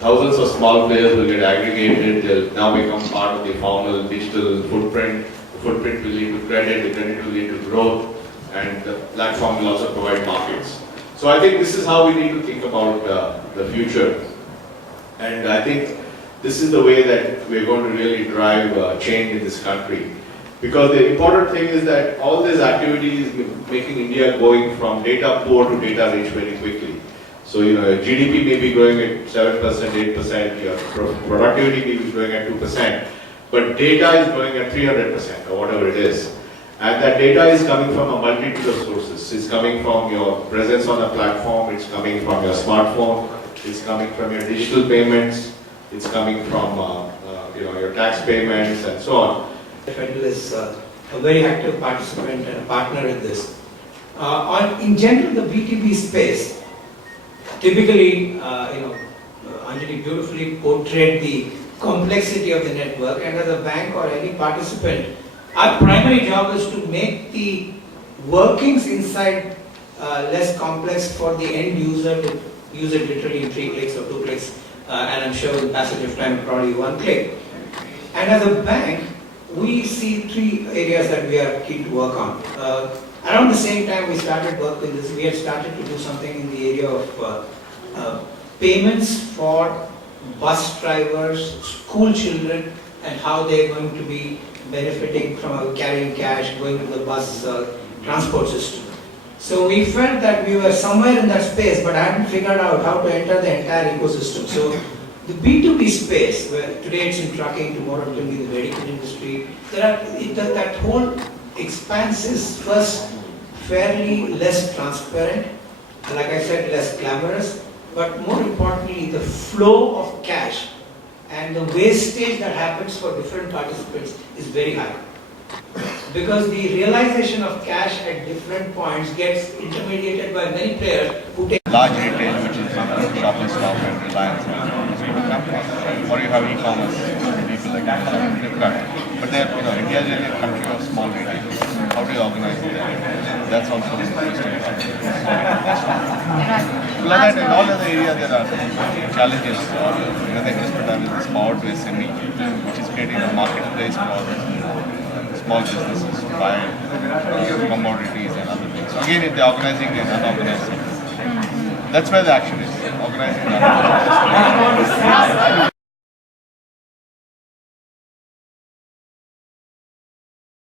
thousands of small players will get aggregated, they'll now become part of the formal digital footprint. The footprint will lead to credit, the credit will lead to growth, and the platform will also provide markets. So I think this is how we need to think about the future. And I think this is the way that we're going to really drive change in this country. Because the important thing is that all these activities making India going from data poor to data rich very quickly. So, GDP may be growing at 7%, 8%, your productivity may be growing at 2%, but data is growing at 300% or whatever it is. And that data is coming from a multitude of sources. It's coming from your presence on a platform, it's coming from your smartphone, it's coming from your digital payments, it's coming from your tax payments and so on. Federal is a very active participant and a partner in this. In general, the B2B space, typically, Anjali beautifully portrayed the complexity of the network, and as a bank or any participant, our primary job is to make the workings inside less complex for the end user to use it literally in 3 clicks or 2 clicks, and I'm sure with passage of time probably 1 click. And as a bank, we see 3 areas that we are keen to work on. Around the same time we started work with this, we had started to do something in the area of payments for bus drivers, school children, and how they are going to be benefiting from carrying cash, going to the bus transport system. So we felt that we were somewhere in that space, but I hadn't figured out how to enter the entire ecosystem. So the B2B space, where today it's in trucking, tomorrow it will be the medical industry, that whole expanse is first fairly less transparent, and like I said, less glamorous, but more importantly, the flow of cash and the wastage that happens for different participants is very high. Because the realization of cash at different points gets intermediated by many players who take large retail, which is Shop and Stop and Reliance, or you have e-commerce, people like Flipkart. But India is a country of small retail. How do you organize it? That's also interesting. Like that, in all other areas there are challenges. The investment is this power to SME, which is creating a marketplace for small businesses to buy commodities and other things. So again, they're organizing and unorganized sector. That's where the action is. Organizing and unorganized.